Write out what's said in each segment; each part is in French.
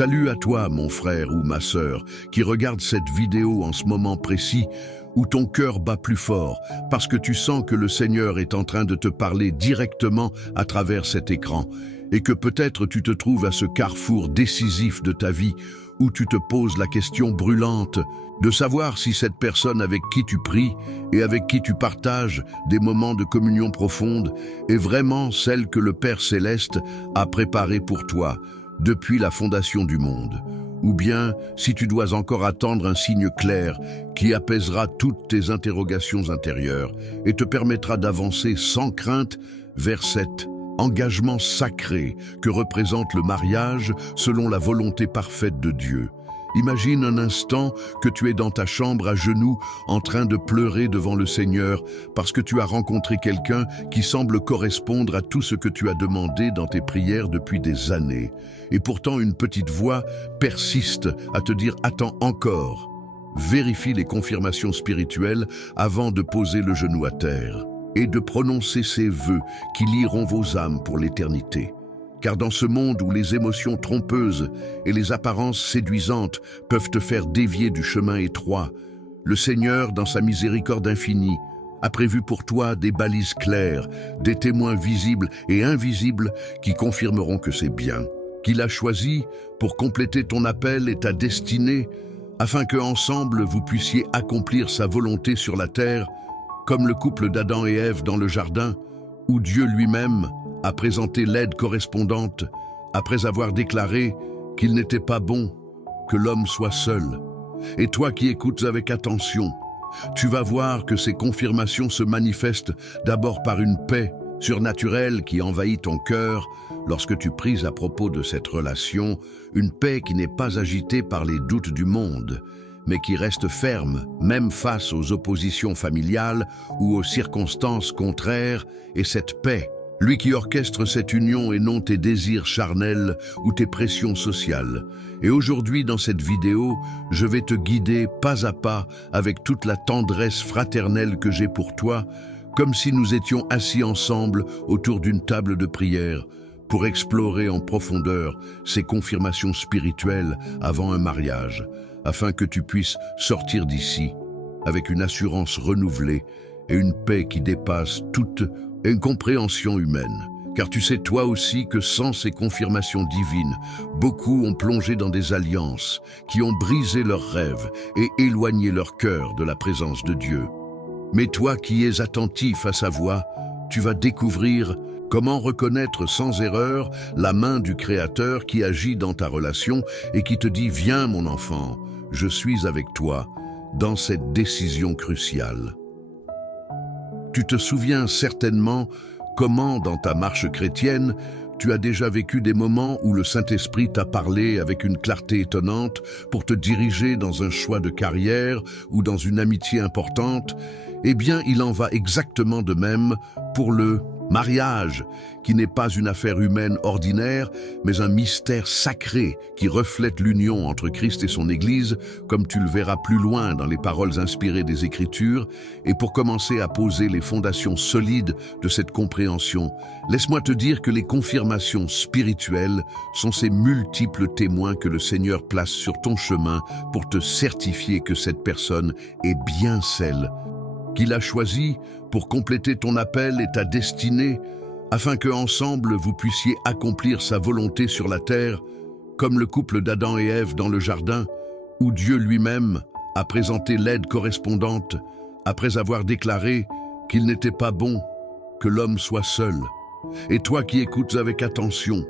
Salut à toi, mon frère ou ma sœur, qui regarde cette vidéo en ce moment précis où ton cœur bat plus fort parce que tu sens que le Seigneur est en train de te parler directement à travers cet écran et que peut-être tu te trouves à ce carrefour décisif de ta vie où tu te poses la question brûlante de savoir si cette personne avec qui tu pries et avec qui tu partages des moments de communion profonde est vraiment celle que le Père Céleste a préparée pour toi depuis la fondation du monde, ou bien si tu dois encore attendre un signe clair qui apaisera toutes tes interrogations intérieures et te permettra d'avancer sans crainte vers cet engagement sacré que représente le mariage selon la volonté parfaite de Dieu. Imagine un instant que tu es dans ta chambre à genoux en train de pleurer devant le Seigneur parce que tu as rencontré quelqu'un qui semble correspondre à tout ce que tu as demandé dans tes prières depuis des années. Et pourtant une petite voix persiste à te dire « Attends encore ». Vérifie les confirmations spirituelles avant de poser le genou à terre et de prononcer ces vœux qui lieront vos âmes pour l'éternité. Car dans ce monde où les émotions trompeuses et les apparences séduisantes peuvent te faire dévier du chemin étroit, le Seigneur, dans sa miséricorde infinie, a prévu pour toi des balises claires, des témoins visibles et invisibles qui confirmeront que c'est bien, qu'il a choisi pour compléter ton appel et ta destinée, afin que ensemble vous puissiez accomplir sa volonté sur la terre, comme le couple d'Adam et Ève dans le jardin, où Dieu lui-même a présenté l'aide correspondante après avoir déclaré qu'il n'était pas bon que l'homme soit seul. Et toi qui écoutes avec attention, tu vas voir que ces confirmations se manifestent d'abord par une paix surnaturelle qui envahit ton cœur lorsque tu pries à propos de cette relation, une paix qui n'est pas agitée par les doutes du monde, mais qui reste ferme, même face aux oppositions familiales ou aux circonstances contraires, et cette paix, lui qui orchestre cette union et non tes désirs charnels ou tes pressions sociales. Et aujourd'hui, dans cette vidéo, je vais te guider pas à pas avec toute la tendresse fraternelle que j'ai pour toi, comme si nous étions assis ensemble autour d'une table de prière pour explorer en profondeur ces confirmations spirituelles avant un mariage, afin que tu puisses sortir d'ici avec une assurance renouvelée et une paix qui dépasse toute incompréhension humaine. Car tu sais toi aussi que sans ces confirmations divines, beaucoup ont plongé dans des alliances qui ont brisé leurs rêves et éloigné leur cœur de la présence de Dieu. Mais toi qui es attentif à sa voix, tu vas découvrir comment reconnaître sans erreur la main du Créateur qui agit dans ta relation et qui te dit « Viens mon enfant, je suis avec toi » dans cette décision cruciale. Tu te souviens certainement comment, dans ta marche chrétienne, tu as déjà vécu des moments où le Saint-Esprit t'a parlé avec une clarté étonnante pour te diriger dans un choix de carrière ou dans une amitié importante. Eh bien, il en va exactement de même pour le mariage, qui n'est pas une affaire humaine ordinaire, mais un mystère sacré qui reflète l'union entre Christ et son Église, comme tu le verras plus loin dans les paroles inspirées des Écritures. Et pour commencer à poser les fondations solides de cette compréhension, laisse-moi te dire que les confirmations spirituelles sont ces multiples témoins que le Seigneur place sur ton chemin pour te certifier que cette personne est bien celle qu'il a choisi pour compléter ton appel et ta destinée, afin que ensemble vous puissiez accomplir sa volonté sur la terre, comme le couple d'Adam et Ève dans le jardin, où Dieu lui-même a présenté l'aide correspondante après avoir déclaré qu'il n'était pas bon que l'homme soit seul. Et toi qui écoutes avec attention,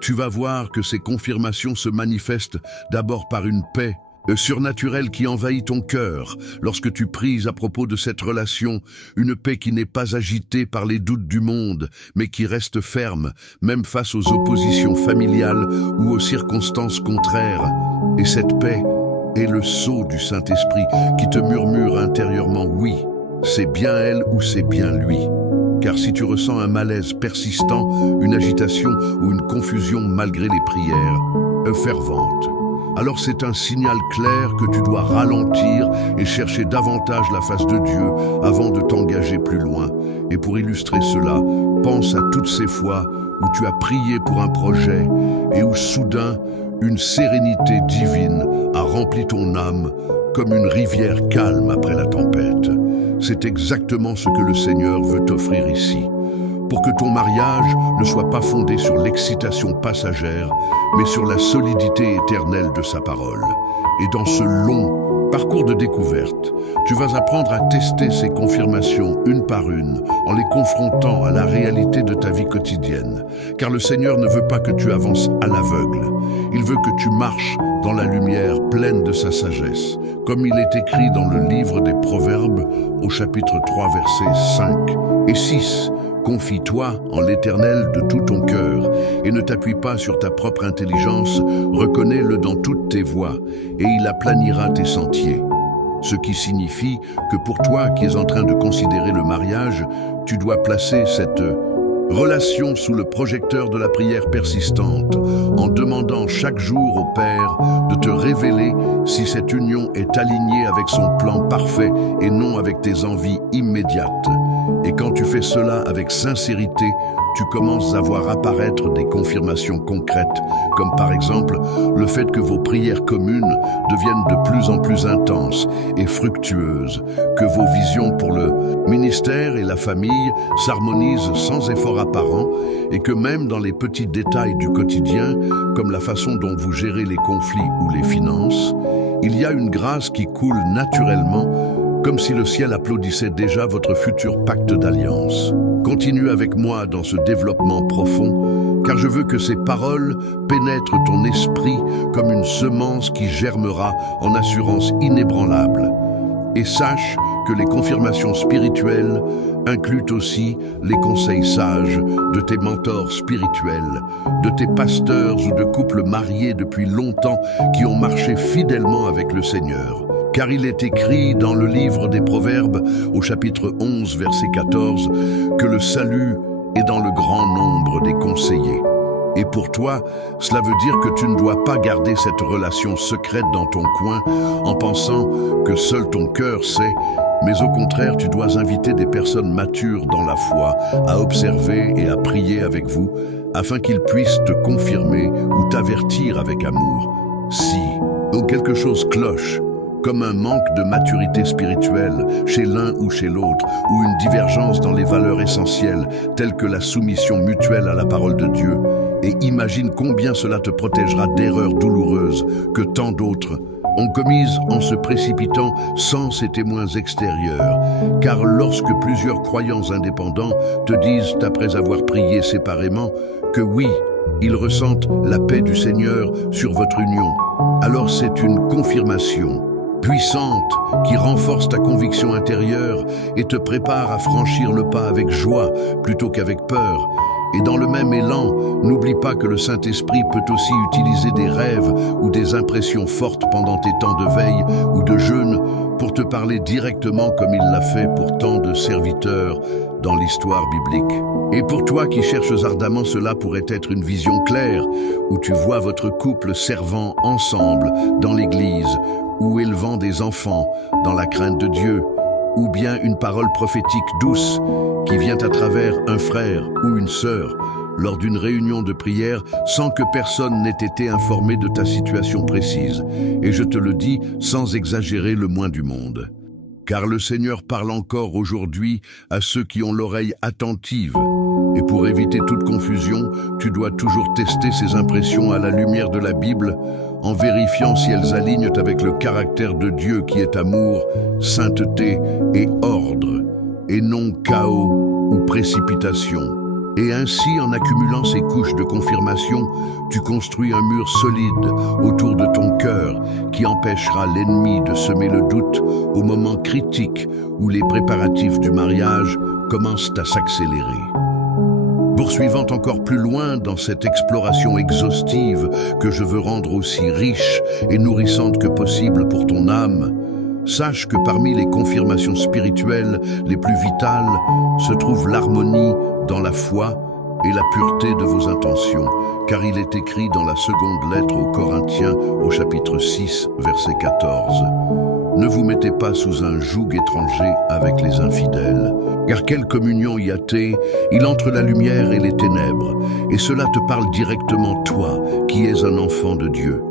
tu vas voir que ces confirmations se manifestent d'abord par une paix surnaturel qui envahit ton cœur lorsque tu pries à propos de cette relation, une paix qui n'est pas agitée par les doutes du monde, mais qui reste ferme, même face aux oppositions familiales ou aux circonstances contraires. Et cette paix est le sceau du Saint-Esprit qui te murmure intérieurement « Oui, c'est bien elle ou c'est bien lui ». Car si tu ressens un malaise persistant, une agitation ou une confusion malgré les prières ferventes, alors c'est un signal clair que tu dois ralentir et chercher davantage la face de Dieu avant de t'engager plus loin. Et pour illustrer cela, pense à toutes ces fois où tu as prié pour un projet et où soudain, Une sérénité divine a rempli ton âme comme une rivière calme après la tempête. C'est exactement ce que le Seigneur veut t'offrir ici. Pour que ton mariage ne soit pas fondé sur l'excitation passagère, mais sur la solidité éternelle de sa parole. Et dans ce long parcours de découverte, tu vas apprendre à tester ces confirmations une par une, en les confrontant à la réalité de ta vie quotidienne. Car le Seigneur ne veut pas que tu avances à l'aveugle. Il veut que tu marches dans la lumière pleine de sa sagesse, comme il est écrit dans le livre des Proverbes, au chapitre 3, versets 5 et 6. Confie-toi en l'Éternel de tout ton cœur et ne t'appuie pas sur ta propre intelligence, reconnais-le dans toutes tes voies et il aplanira tes sentiers. Ce qui signifie que pour toi qui es en train de considérer le mariage, tu dois placer cette relation sous le projecteur de la prière persistante, en demandant chaque jour au Père de te révéler si cette union est alignée avec son plan parfait et non avec tes envies immédiates. Et quand tu fais cela avec sincérité, tu commences à voir apparaître des confirmations concrètes, comme par exemple le fait que vos prières communes deviennent de plus en plus intenses et fructueuses, que vos visions pour le ministère et la famille s'harmonisent sans effort apparent et que même dans les petits détails du quotidien, comme la façon dont vous gérez les conflits ou les finances, il y a une grâce qui coule naturellement, comme si le ciel applaudissait déjà votre futur pacte d'alliance. Continue avec moi dans ce développement profond, car je veux que ces paroles pénètrent ton esprit comme une semence qui germera en assurance inébranlable. Et sache que les confirmations spirituelles incluent aussi les conseils sages de tes mentors spirituels, de tes pasteurs ou de couples mariés depuis longtemps qui ont marché fidèlement avec le Seigneur. Car il est écrit dans le livre des Proverbes, au chapitre 11, verset 14, que le salut est dans le grand nombre des conseillers. Et pour toi, cela veut dire que tu ne dois pas garder cette relation secrète dans ton coin en pensant que seul ton cœur sait, mais au contraire, tu dois inviter des personnes matures dans la foi à observer et à prier avec vous afin qu'ils puissent te confirmer ou t'avertir avec amour. Si quelque chose cloche, comme un manque de maturité spirituelle chez l'un ou chez l'autre, ou une divergence dans les valeurs essentielles, telles que la soumission mutuelle à la parole de Dieu, et imagine combien cela te protégera d'erreurs douloureuses que tant d'autres ont commises en se précipitant sans ces témoins extérieurs. Car lorsque plusieurs croyants indépendants te disent, après avoir prié séparément, que oui, ils ressentent la paix du Seigneur sur votre union, alors c'est une confirmation puissante qui renforce ta conviction intérieure et te prépare à franchir le pas avec joie plutôt qu'avec peur. Et dans le même élan, n'oublie pas que le Saint-Esprit peut aussi utiliser des rêves ou des impressions fortes pendant tes temps de veille ou de jeûne pour te parler directement comme il l'a fait pour tant de serviteurs dans l'histoire biblique. Et pour toi qui cherches ardemment, cela pourrait être une vision claire où tu vois votre couple servant ensemble dans l'Église ou élevant des enfants dans la crainte de Dieu, ou bien une parole prophétique douce qui vient à travers un frère ou une sœur lors d'une réunion de prière sans que personne n'ait été informé de ta situation précise. Et je te le dis sans exagérer le moins du monde. Car le Seigneur parle encore aujourd'hui à ceux qui ont l'oreille attentive. Et pour éviter toute confusion, tu dois toujours tester ces impressions à la lumière de la Bible, en vérifiant si elles alignent avec le caractère de Dieu qui est amour, sainteté et ordre, et non chaos ou précipitation. Et ainsi, en accumulant ces couches de confirmation, tu construis un mur solide autour de ton cœur qui empêchera l'ennemi de semer le doute au moment critique où les préparatifs du mariage commencent à s'accélérer. Poursuivant encore plus loin dans cette exploration exhaustive que je veux rendre aussi riche et nourrissante que possible pour ton âme, sache que parmi les confirmations spirituelles les plus vitales se trouve l'harmonie dans la foi et la pureté de vos intentions, car il est écrit dans la seconde lettre aux Corinthiens au chapitre 6, verset 14. ne vous mettez pas sous un joug étranger avec les infidèles. Car quelle communion y a-t-il? Il entre la lumière et les ténèbres, et cela te parle directement toi, qui es un enfant de Dieu.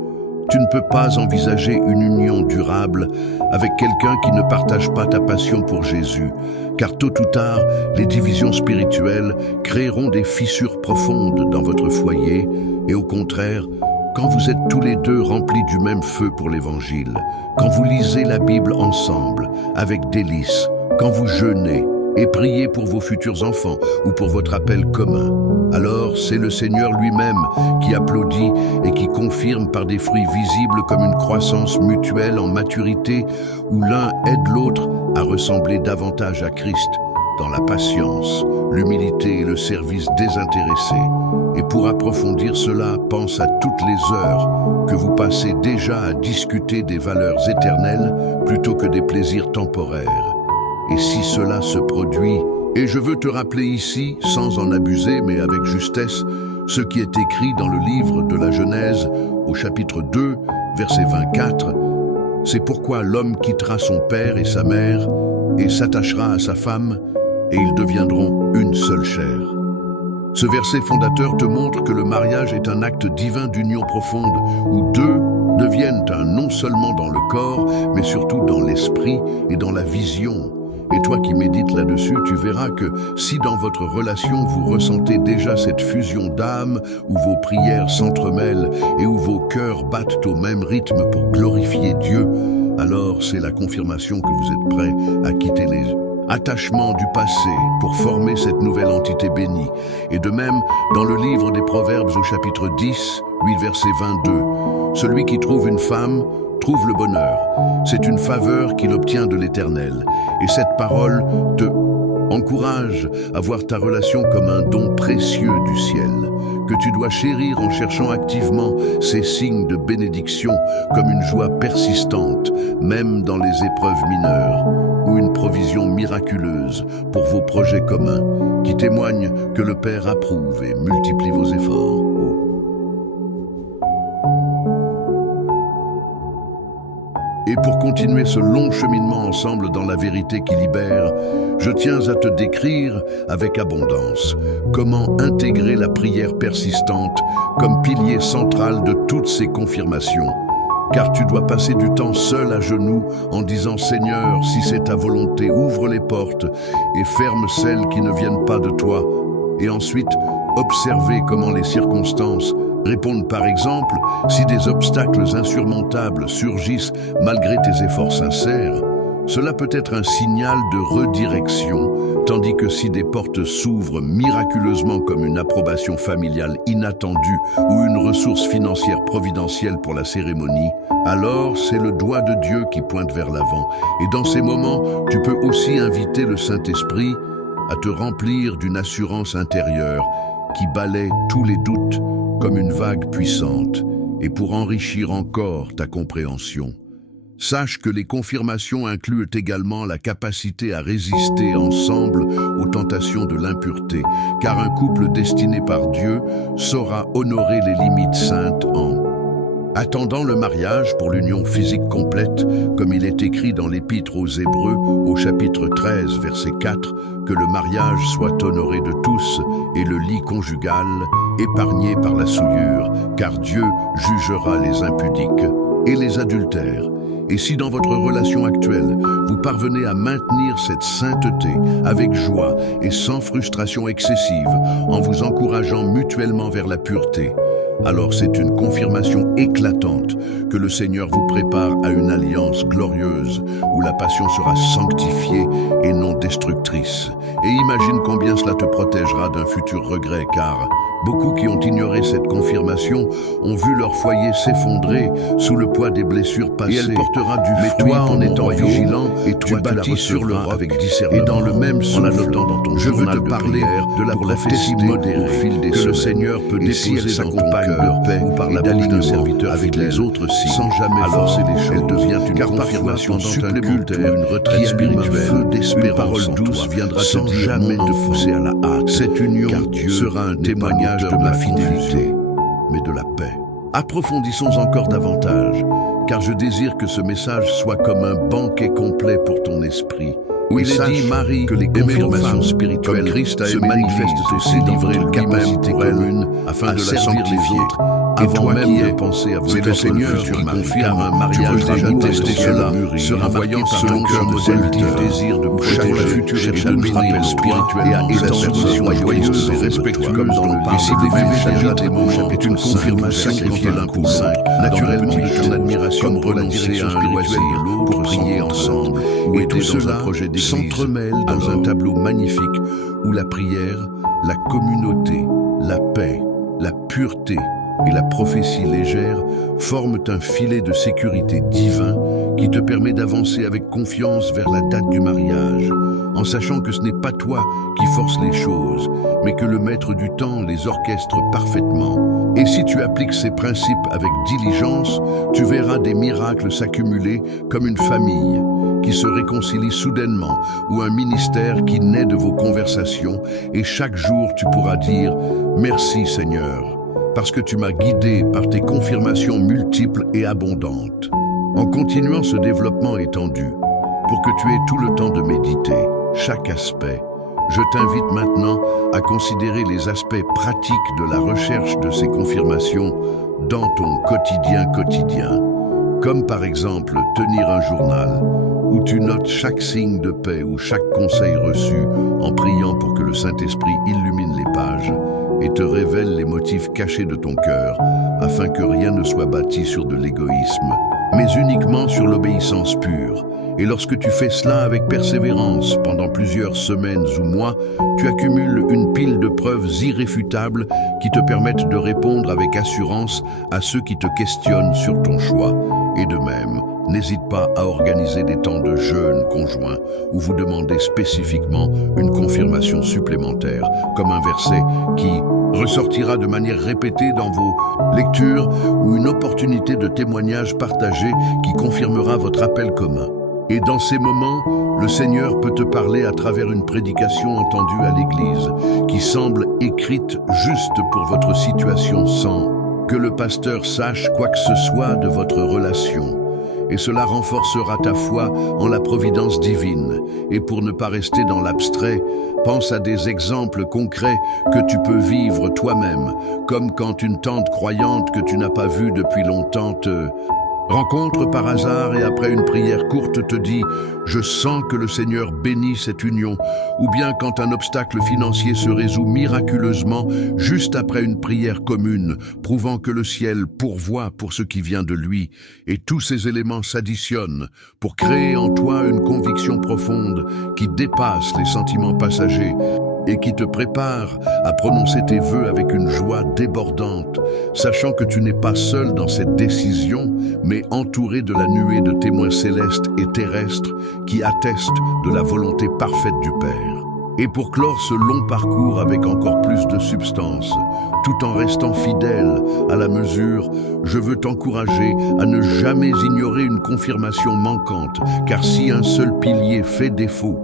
Tu ne peux pas envisager une union durable avec quelqu'un qui ne partage pas ta passion pour Jésus, car tôt ou tard, les divisions spirituelles créeront des fissures profondes dans votre foyer, et au contraire, quand vous êtes tous les deux remplis du même feu pour l'Évangile, quand vous lisez la Bible ensemble, avec délice, quand vous jeûnez et priez pour vos futurs enfants ou pour votre appel commun, alors c'est le Seigneur lui-même qui applaudit et qui confirme par des fruits visibles comme une croissance mutuelle en maturité où l'un aide l'autre à ressembler davantage à Christ dans la patience, l'humilité et le service désintéressé. Et pour approfondir cela, pense à toutes les heures que vous passez déjà à discuter des valeurs éternelles plutôt que des plaisirs temporaires. Et si cela se produit, et je veux te rappeler ici, sans en abuser mais avec justesse, ce qui est écrit dans le livre de la Genèse, au chapitre 2, verset 24, « C'est pourquoi l'homme quittera son père et sa mère, et s'attachera à sa femme, et ils deviendront une seule chair. » Ce verset fondateur te montre que le mariage est un acte divin d'union profonde, où deux deviennent un non seulement dans le corps, mais surtout dans l'esprit et dans la vision. Et toi qui médites là-dessus, tu verras que si dans votre relation vous ressentez déjà cette fusion d'âme, où vos prières s'entremêlent et où vos cœurs battent au même rythme pour glorifier Dieu, alors c'est la confirmation que vous êtes prêts à quitter les attachements du passé pour former cette nouvelle entité bénie. Et de même, dans le livre des Proverbes au chapitre 10, 8 verset 22, « Celui qui trouve une femme trouve le bonheur. C'est une faveur qu'il obtient de l'Éternel. » Et cette parole te encourage à voir ta relation comme un don précieux du ciel, que tu dois chérir en cherchant activement ces signes de bénédiction comme une joie persistante, même dans les épreuves mineures, ou une provision miraculeuse pour vos projets communs, qui témoignent que le Père approuve et multiplie vos efforts. Et pour continuer ce long cheminement ensemble dans la vérité qui libère, je tiens à te décrire avec abondance comment intégrer la prière persistante comme pilier central de toutes ces confirmations. Car tu dois passer du temps seul à genoux en disant « Seigneur, si c'est ta volonté, ouvre les portes et ferme celles qui ne viennent pas de toi. » Et ensuite, observer comment les circonstances répondent. Par exemple, si des obstacles insurmontables surgissent malgré tes efforts sincères, cela peut être un signal de redirection, tandis que si des portes s'ouvrent miraculeusement comme une approbation familiale inattendue ou une ressource financière providentielle pour la cérémonie, alors c'est le doigt de Dieu qui pointe vers l'avant. Et dans ces moments, tu peux aussi inviter le Saint-Esprit à te remplir d'une assurance intérieure qui balaie tous les doutes comme une vague puissante et pour enrichir encore ta compréhension. Sache que les confirmations incluent également la capacité à résister ensemble aux tentations de l'impureté, car un couple destiné par Dieu saura honorer les limites saintes en attendant le mariage pour l'union physique complète, comme il est écrit dans l'Épître aux Hébreux, au chapitre 13, verset 4, que le mariage soit honoré de tous et le lit conjugal épargné par la souillure, car Dieu jugera les impudiques et les adultères. Et si dans votre relation actuelle, vous parvenez à maintenir cette sainteté avec joie et sans frustration excessive, en vous encourageant mutuellement vers la pureté, alors c'est une confirmation éclatante que le Seigneur vous prépare à une alliance glorieuse où la passion sera sanctifiée et non destructrice. Et imagine combien cela te protégera d'un futur regret, car beaucoup qui ont ignoré cette confirmation ont vu leur foyer s'effondrer sous le poids des blessures passées. Et elle portera du fruit en étant vigilant, et tu bâtis sur le roc avec discernement. Et dans le même souffle, en annotant dans ton journal de prière de la prophétie modérée au fil des que le Seigneur peut déposer dans ton cœur de paix ou par la bouche d'un serviteur avec les autres signes, sans jamais forcer les choses. Elle devient une confirmation supplémentaire, une retraite spirituelle, une parole douce viendra sans jamais te pousser à la hâte. Cette union sera un témoignage de ma fidélité, mais de la paix. Approfondissons encore davantage, car je désire que ce message soit comme un banquet complet pour ton esprit. Où Et il est sache dit, Marie, que les confirmations spirituelles Christ a se aimé manifestent l'Église, aussi dans livré votre lui-même capacité pour elle, commune afin à de la servir les sanctifier. autres. Et Avant toi même qui de es, penser à votre c'est le Seigneur futur qui mari, confirme, car un tu mariage veux déjà déjà tester tester cela le mûrir, sera marqué marqué par selon un que cœur modèle modèle désir de chaque protéger futur et cherche de à nourrir nourrir spirituellement et à les étendre personnes ses joyeuses joyeuses et et respectueuses comme dans dans le le passé passé. déjà Déjà des moments est une confirmation sacrifier l'un l'un pour pour l'autre. cinq, Naturellement, naturellement de de ton ton admiration comme pour la renoncer direction à un spirituelle loisir de l'autre pour prier sans contrainte. ensemble. Ou Et aider tout dans un cela projet d'église. s'entremêle dans un Alors, tableau magnifique où la prière, la communauté, la paix, la pureté et la prophétie légère forment un filet de sécurité divin qui te permet d'avancer avec confiance vers la date du mariage, en sachant que ce n'est pas toi qui force les choses, mais que le maître du temps les orchestre parfaitement. Et si tu appliques ces principes avec diligence, tu verras des miracles s'accumuler comme une famille qui se réconcilie soudainement ou un ministère qui naît de vos conversations, et chaque jour tu pourras dire « Merci Seigneur ». Parce que tu m'as guidé par tes confirmations multiples et abondantes. En continuant ce développement étendu, pour que tu aies tout le temps de méditer chaque aspect, je t'invite maintenant à considérer les aspects pratiques de la recherche de ces confirmations dans ton quotidien, comme par exemple tenir un journal où tu notes chaque signe de paix ou chaque conseil reçu en priant pour que le Saint-Esprit illumine les pages et te révèle les motifs cachés de ton cœur, afin que rien ne soit bâti sur de l'égoïsme, mais uniquement sur l'obéissance pure. Et lorsque tu fais cela avec persévérance pendant plusieurs semaines ou mois, tu accumules une pile de preuves irréfutables qui te permettent de répondre avec assurance à ceux qui te questionnent sur ton choix. Et de même, n'hésite pas à organiser des temps de jeûne conjoints où vous demandez spécifiquement une confirmation supplémentaire, comme un verset qui ressortira de manière répétée dans vos lectures ou une opportunité de témoignage partagé qui confirmera votre appel commun. Et dans ces moments, le Seigneur peut te parler à travers une prédication entendue à l'église, qui semble écrite juste pour votre situation sans que le pasteur sache quoi que ce soit de votre relation. Et cela renforcera ta foi en la providence divine. Et pour ne pas rester dans l'abstrait, pense à des exemples concrets que tu peux vivre toi-même, comme quand une tante croyante que tu n'as pas vue depuis longtemps te rencontre par hasard et après une prière courte te dit « Je sens que le Seigneur bénit cette union » ou bien quand un obstacle financier se résout miraculeusement juste après une prière commune, prouvant que le ciel pourvoit pour ce qui vient de lui. Et tous ces éléments s'additionnent pour créer en toi une conviction profonde qui dépasse les sentiments passagers et qui te prépare à prononcer tes vœux avec une joie débordante, sachant que tu n'es pas seul dans cette décision, mais entouré de la nuée de témoins célestes et terrestres qui attestent de la volonté parfaite du Père. Et pour clore ce long parcours avec encore plus de substance, tout en restant fidèle à la mesure, je veux t'encourager à ne jamais ignorer une confirmation manquante, car si un seul pilier fait défaut,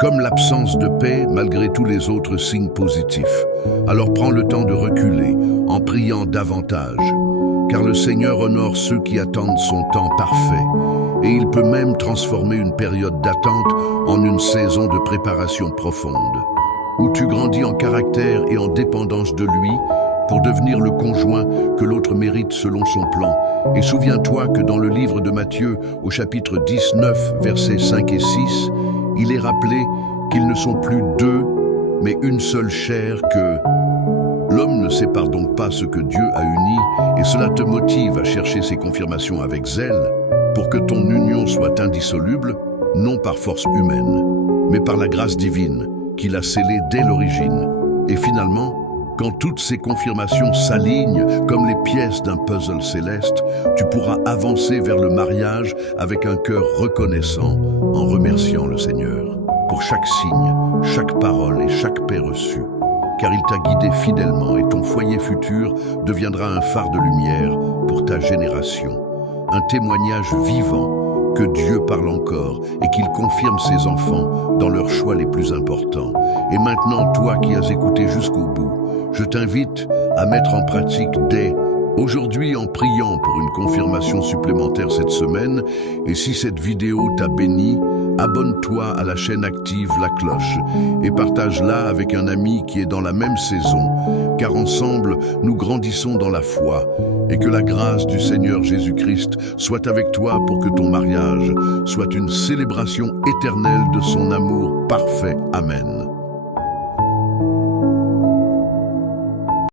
comme l'absence de paix malgré tous les autres signes positifs, alors prends le temps de reculer en priant davantage, car le Seigneur honore ceux qui attendent son temps parfait, et il peut même transformer une période d'attente en une saison de préparation profonde, où tu grandis en caractère et en dépendance de lui pour devenir le conjoint que l'autre mérite selon son plan. Et souviens-toi que dans le livre de Matthieu, au chapitre 19, versets 5 et 6, il est rappelé qu'ils ne sont plus deux, mais une seule chair, que l'homme ne sépare donc pas ce que Dieu a uni, et cela te motive à chercher ces confirmations avec zèle, pour que ton union soit indissoluble, non par force humaine, mais par la grâce divine qu'il a scellée dès l'origine. Et finalement, quand toutes ces confirmations s'alignent comme les pièces d'un puzzle céleste, tu pourras avancer vers le mariage avec un cœur reconnaissant en remerciant le Seigneur pour chaque signe, chaque parole et chaque paix reçue, car il t'a guidé fidèlement et ton foyer futur deviendra un phare de lumière pour ta génération, un témoignage vivant que Dieu parle encore et qu'il confirme ses enfants dans leurs choix les plus importants. Et maintenant, toi qui as écouté jusqu'au bout, je t'invite à mettre en pratique dès Aujourd'hui, en priant pour une confirmation supplémentaire cette semaine, et si cette vidéo t'a béni, abonne-toi à la chaîne Active la cloche et partage-la avec un ami qui est dans la même saison, car ensemble, nous grandissons dans la foi, et que la grâce du Seigneur Jésus-Christ soit avec toi pour que ton mariage soit une célébration éternelle de son amour parfait. Amen.